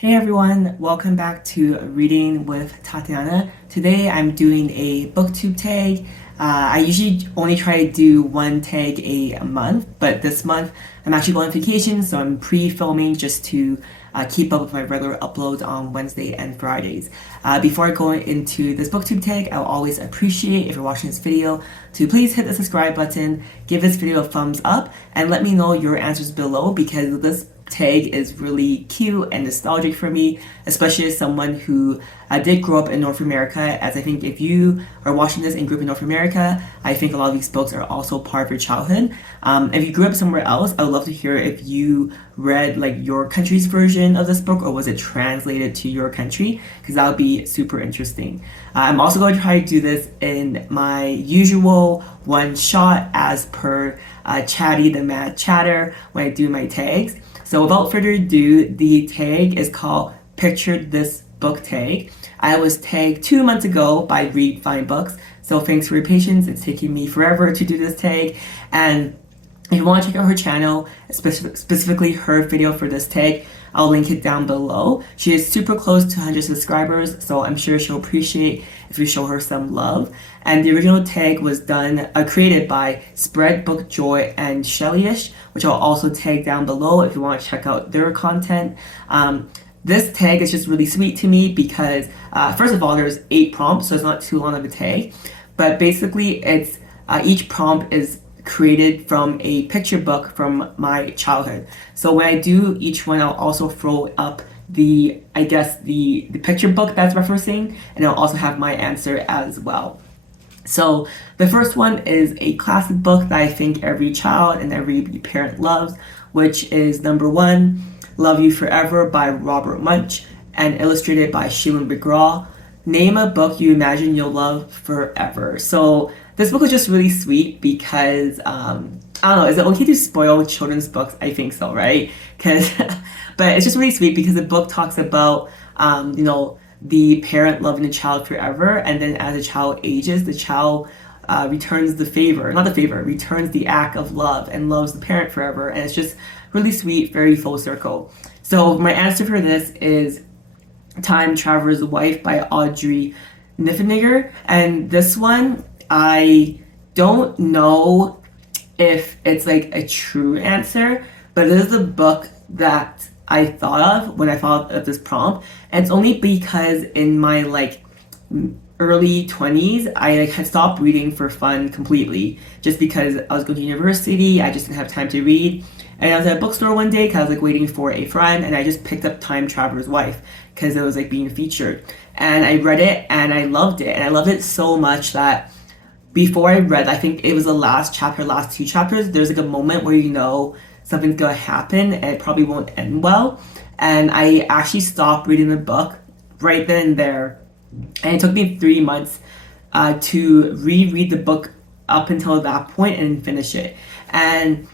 Hey everyone, welcome back to Reading with Tatiana. Today I'm doing a booktube tag. I usually only try to do one tag a month, but this month I'm actually going on vacation, so I'm pre-filming just to keep up with my regular uploads on Wednesday and Fridays. Before I go into this booktube tag, I'll always appreciate if you're watching this video to please hit the subscribe button, give this video a thumbs up, and let me know your answers below because this tag is really cute and nostalgic for me, especially as someone who did grow up in North America, as I think if you are watching this and grew up in North America, I think a lot of these books are also part of your childhood. If you grew up somewhere else, I would love to hear if you read like your country's version of this book or was it translated to your country, because that would be super interesting. I'm also going to try to do this in my usual one shot as per Chatty the Mad Chatter when I do my tags. So without further ado, the tag is called Picture This Book Tag. I was tagged 2 months ago by Read Fine Books, so thanks for your patience. It's taking me forever to do this tag, and if you want to check out her channel, specifically her video for this tag, I'll link it down below. She is super close to 100 subscribers, so I'm sure she'll appreciate if you show her some love. And the original tag was created by Spread Book Joy and Sheila, which I'll also tag down below if you want to check out their content. This tag is just really sweet to me because, first of all, there's 8 prompts, so it's not too long of a tag. But basically, it's each prompt is created from a picture book from my childhood. So when I do each one, I'll also throw up the picture book that's referencing, and I'll also have my answer as well. So the first one is a classic book that I think every child and every parent loves, which is number 1, Love You Forever by Robert Munsch and illustrated by Sheila McGraw. Name a book you imagine you'll love forever. So this book was just really sweet because, I don't know, is it okay to spoil children's books? I think so, right? But it's just really sweet because the book talks about, the parent loving the child forever, and then as the child ages, the child returns returns the act of love and loves the parent forever, and it's just really sweet, very full circle. So my answer for this is Time Traveler's Wife by Audrey Niffenegger, and this one, I don't know if it's like a true answer, but it is the book that I thought of when I thought of this prompt. And it's only because in my early 20s, I had stopped reading for fun completely, just because I was going to university, I just didn't have time to read. And I was at a bookstore one day because I was waiting for a friend, and I just picked up Time Traveler's Wife because it was being featured. And I read it and I loved it. And I loved it so much that before I read, I think it was the last 2 chapters, there's a moment where you know something's gonna happen and it probably won't end well. And I actually stopped reading the book right then and there. And it took me 3 months to reread the book up until that point and finish it. And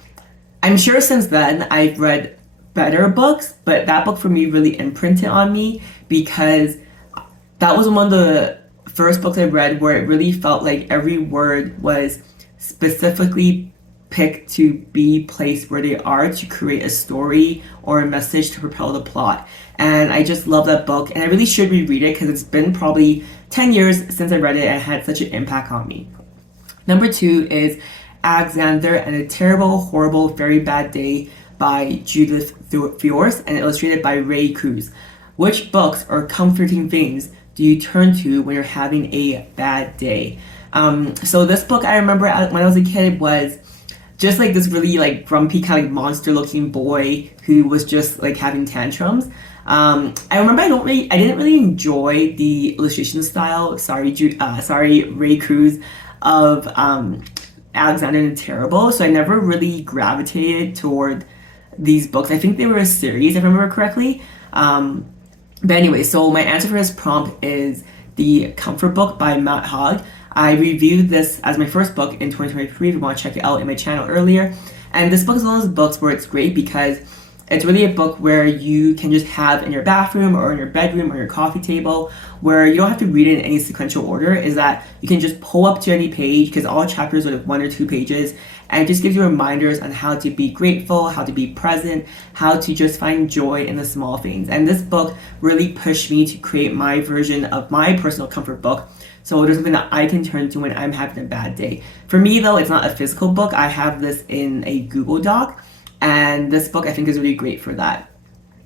I'm sure since then I've read better books, but that book for me really imprinted on me because that was one of the first books I read where it really felt like every word was specifically picked to be placed where they are to create a story or a message to propel the plot. And I just love that book, and I really should reread it because it's been probably 10 years since I read it and it had such an impact on me. Number 2 is Alexander and a Terrible, Horrible, Very Bad Day by Judith Viorst and illustrated by Ray Cruz. Which books or comforting things do you turn to when you're having a bad day? So this book I remember when I was a kid was just this really grumpy kind of monster looking boy who was just having tantrums. I remember I didn't really enjoy the illustration style. Sorry, Ray Cruz of Alexander and Terrible. So I never really gravitated toward these books. I think they were a series, if I remember correctly. But anyway, so my answer for this prompt is The Comfort Book by Matt Haig. I reviewed this as my first book in 2023 if you want to check it out in my channel earlier. And this book is one of those books where it's great because it's really a book where you can just have in your bathroom or in your bedroom or your coffee table, where you don't have to read it in any sequential order, is that you can just pull up to any page because all chapters are 1 or 2 pages, and it just gives you reminders on how to be grateful, how to be present, how to just find joy in the small things. And this book really pushed me to create my version of my personal comfort book. So there's something that I can turn to when I'm having a bad day. For me though, it's not a physical book. I have this in a Google Doc, and this book I think is really great for that.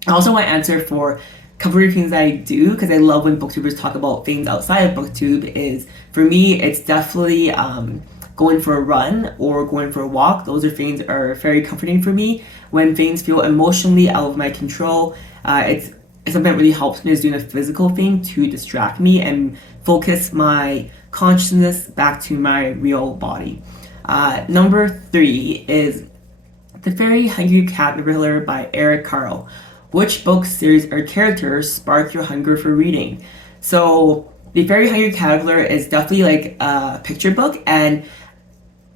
I also want to answer for comfort things that I do, because I love when booktubers talk about things outside of booktube. Is for me, it's definitely going for a run or going for a walk. Those are things that are very comforting for me. When things feel emotionally out of my control, it's something that really helps me is doing a physical thing to distract me and focus my consciousness back to my real body. Number 3 is The Very Hungry Caterpillar by Eric Carle. Which book, series, or characters spark your hunger for reading? So, The Very Hungry Caterpillar is definitely like a picture book, and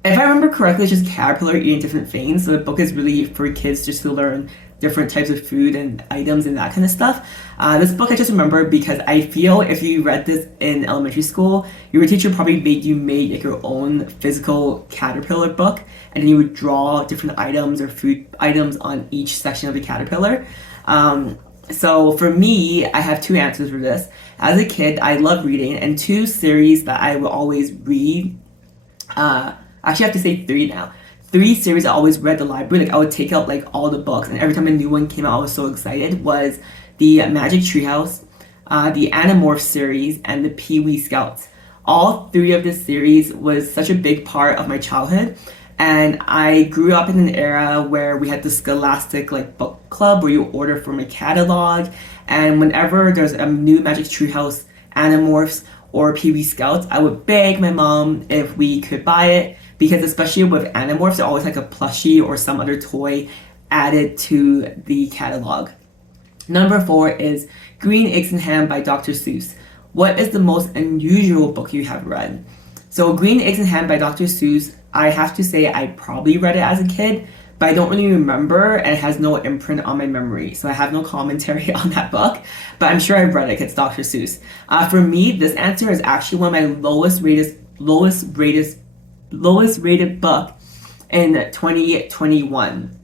if I remember correctly, it's just caterpillar eating different things. So the book is really for kids just to learn different types of food and items and that kind of stuff. This book I just remember because I feel if you read this in elementary school, your teacher probably made you make like your own physical caterpillar book, and then you would draw different items or food items on each section of the caterpillar. So for me, I have 2 answers for this. As a kid, I love reading, and 2 series that I will always read. Actually, I have to say 3 now. 3 series I always read at the library. Like I would take out like all the books, and every time a new one came out, I was so excited. Was the Magic Treehouse, the Animorphs series, and the Pee-wee Scouts. All 3 of this series was such a big part of my childhood. And I grew up in an era where we had the Scholastic like book club where you order from a catalog, and whenever there's a new Magic Treehouse, Animorphs, or Pee-wee Scouts, I would beg my mom if we could buy it, because especially with Animorphs, they're always like a plushie or some other toy added to the catalog. Number 4 is Green Eggs and Ham by Dr. Seuss. What is the most unusual book you have read? So Green Eggs and Ham by Dr. Seuss, I have to say I probably read it as a kid, but I don't really remember, and it has no imprint on my memory. So I have no commentary on that book, but I'm sure I've read it because it's Dr. Seuss. For me, this answer is actually one of my lowest rated book in 2021.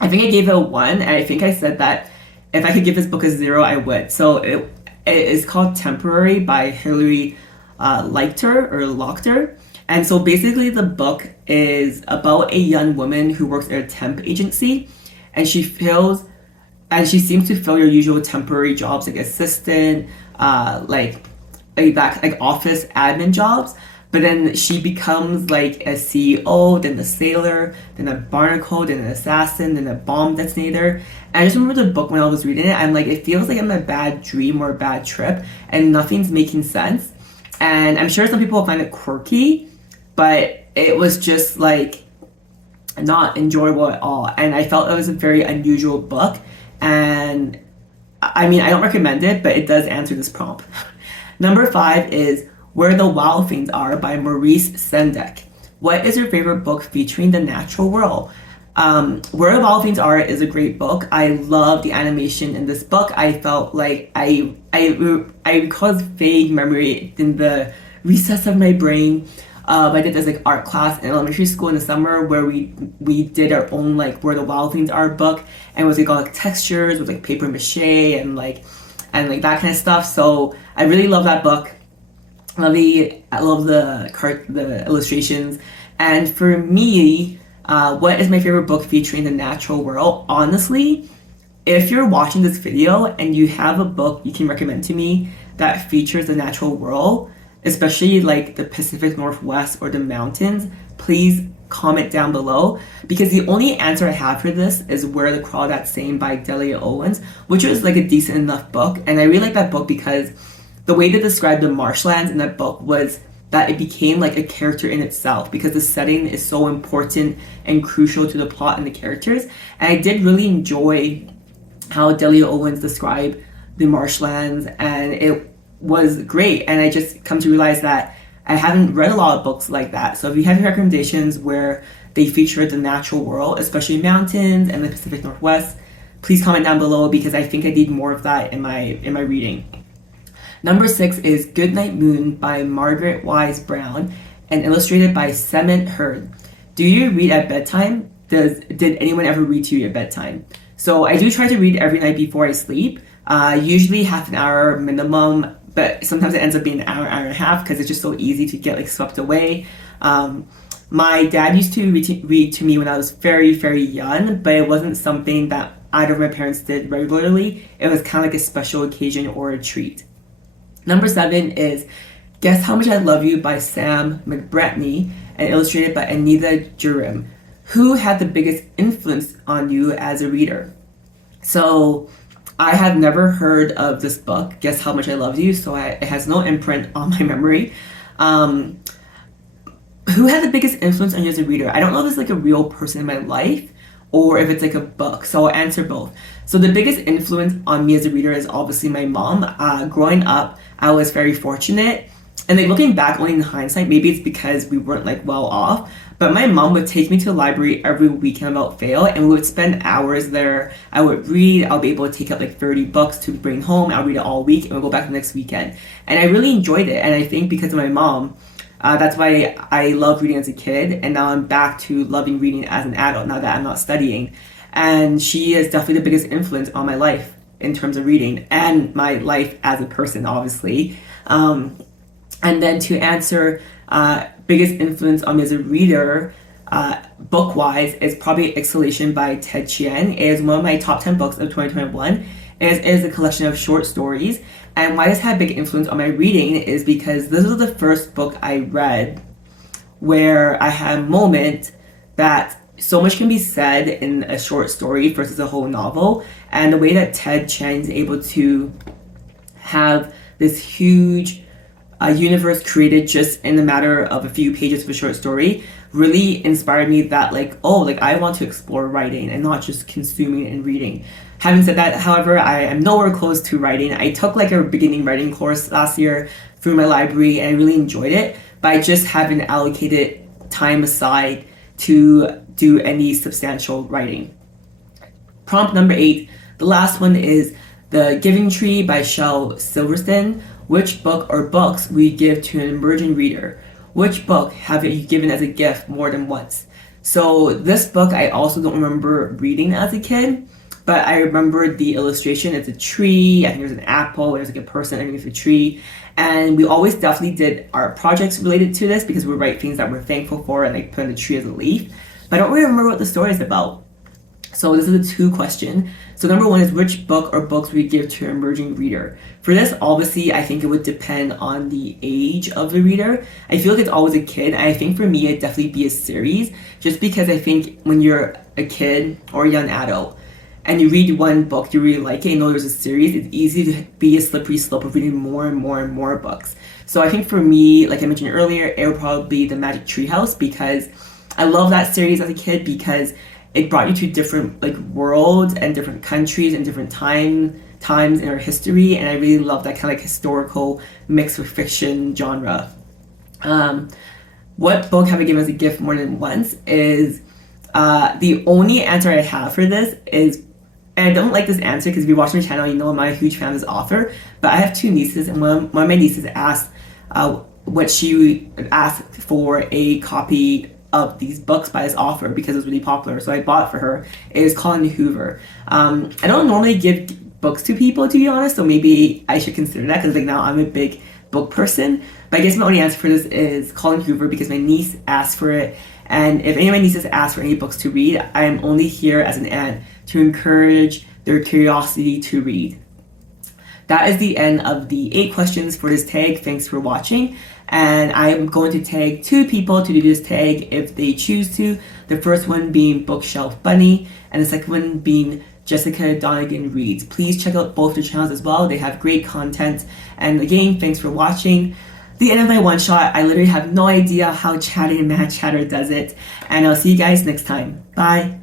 I think I gave it a 1, and I think I said that if I could give this book a 0, I would. So it is called Temporary by Hilary Lochter. And so basically the book is about a young woman who works at a temp agency, and she seems to fill your usual temporary jobs like assistant, like office admin jobs. But then she becomes like a CEO, then a sailor, then a barnacle, then an assassin, then a bomb detonator. And I just remember the book when I was reading it, I'm like, it feels like I'm in a bad dream or a bad trip, and nothing's making sense. And I'm sure some people will find it quirky, but it was just like not enjoyable at all. And I felt it was a very unusual book. And I mean, I don't recommend it, but it does answer this prompt. Number 5 is Where the Wild Things Are by Maurice Sendak. What is your favorite book featuring the natural world? Where the Wild Things Are is a great book. I love the animation in this book. I felt like I recall this vague memory in the recess of my brain. I did this like art class in elementary school in the summer where we did our own like Where the Wild Things Are book, and it was like all like textures with like paper mache and like that kind of stuff. So I really love that book. I love the illustrations. And for me, what is my favorite book featuring the natural world? Honestly, if you're watching this video and you have a book you can recommend to me that features the natural world, especially like the Pacific Northwest or the mountains, please comment down below, because the only answer I have for this is Where the Crawdads Sing by Delia Owens, which was like a decent enough book. And I really like that book because the way they described the marshlands in that book was that it became like a character in itself, because the setting is so important and crucial to the plot and the characters. And I did really enjoy how Delia Owens described the marshlands, and it was great. And I just come to realize that I haven't read a lot of books like that. So if you have any recommendations where they feature the natural world, especially mountains and the Pacific Northwest, please comment down below, because I think I need more of that in my reading. Number 6 is Goodnight Moon by Margaret Wise Brown and illustrated by Clement Hurd. Do you read at bedtime? Did anyone ever read to you at bedtime? So I do try to read every night before I sleep. Usually half an hour minimum, but sometimes it ends up being an hour, hour and a half because it's just so easy to get like swept away. My dad used to read to me when I was very, very young, but it wasn't something that either of my parents did regularly. It was kind of like a special occasion or a treat. Number 7 is Guess How Much I Love You by Sam McBratney and illustrated by Anita Jerem. Who had the biggest influence on you as a reader? So I have never heard of this book, Guess How Much I Love You, so it has no imprint on my memory. Who had the biggest influence on you as a reader? I don't know if it's like a real person in my life or if it's like a book, so I'll answer both. So the biggest influence on me as a reader is obviously my mom. Growing up, I was very fortunate. And like looking back only in hindsight, maybe it's because we weren't like well off, but my mom would take me to the library every weekend without fail, and we would spend hours there. I would read. I'll be able to take up like 30 books to bring home. I'll read it all week and we'll go back the next weekend. And I really enjoyed it. And I think because of my mom, that's why I loved reading as a kid, and now I'm back to loving reading as an adult now that I'm not studying. And she is definitely the biggest influence on my life in terms of reading and my life as a person, obviously. And then to answer biggest influence on me as a reader, book-wise, is probably Exhalation by Ted Chiang. It is one of my top 10 books of 2021. It is a collection of short stories. And why this had a big influence on my reading is because this was the first book I read where I had a moment that so much can be said in a short story versus a whole novel. And the way that Ted Chiang is able to have this huge universe created just in a matter of a few pages of a short story really inspired me that I want to explore writing and not just consuming and reading. Having said that, however, I am nowhere close to writing. I took like a beginning writing course last year through my library and I really enjoyed it, but I just haven't allocated time aside to do any substantial writing. Prompt number 8, the last one is The Giving Tree by Shel Silverstein. Which book or books will you give to an emerging reader? Which book have you given as a gift more than once? So this book I also don't remember reading as a kid, but I remember the illustration. It's a tree. I think there's an apple. There's like a person underneath a tree. And we always definitely did art projects related to this because we write things that we're thankful for and like put in the tree as a leaf. But I don't really remember what the story is about. So this is a 2 question. So number 1 is which book or books would you give to an emerging reader? For this, obviously, I think it would depend on the age of the reader. I feel like it's always a kid. I think for me, it'd definitely be a series, just because I think when you're a kid or a young adult and you read one book, you really like it, and know there's a series, it's easy to be a slippery slope of reading more and more and more books. So I think for me, like I mentioned earlier, it would probably be The Magic Tree House because I love that series as a kid because it brought you to different like worlds and different countries and different times in our history, and I really love that kind of like historical mixed with fiction genre. What book have I given as a gift more than once is the only answer I have for this is, and I don't like this answer because if you watch my channel, you know I'm not a huge fan of this author, but I have 2 nieces, and one of my nieces asked what she asked for a copy of these books by this author because it was really popular, so I bought it for her. It is Colin Hoover. I don't normally give books to people, to be honest, so maybe I should consider that because like now I'm a big book person, but I guess my only answer for this is Colin Hoover because my niece asked for it, and if any of my nieces ask for any books to read, I am only here as an aunt to encourage their curiosity to read. That is the end of the 8 questions for this tag. Thanks for watching. And I am going to tag 2 people to do this tag if they choose to. The first one being Bookshelf Bunny, and the second one being Jessica Donegan Reads. Please check out both their channels as well. They have great content. And again, thanks for watching. The end of my one shot. I literally have no idea how Chatty and Mad Chatter does it. And I'll see you guys next time. Bye.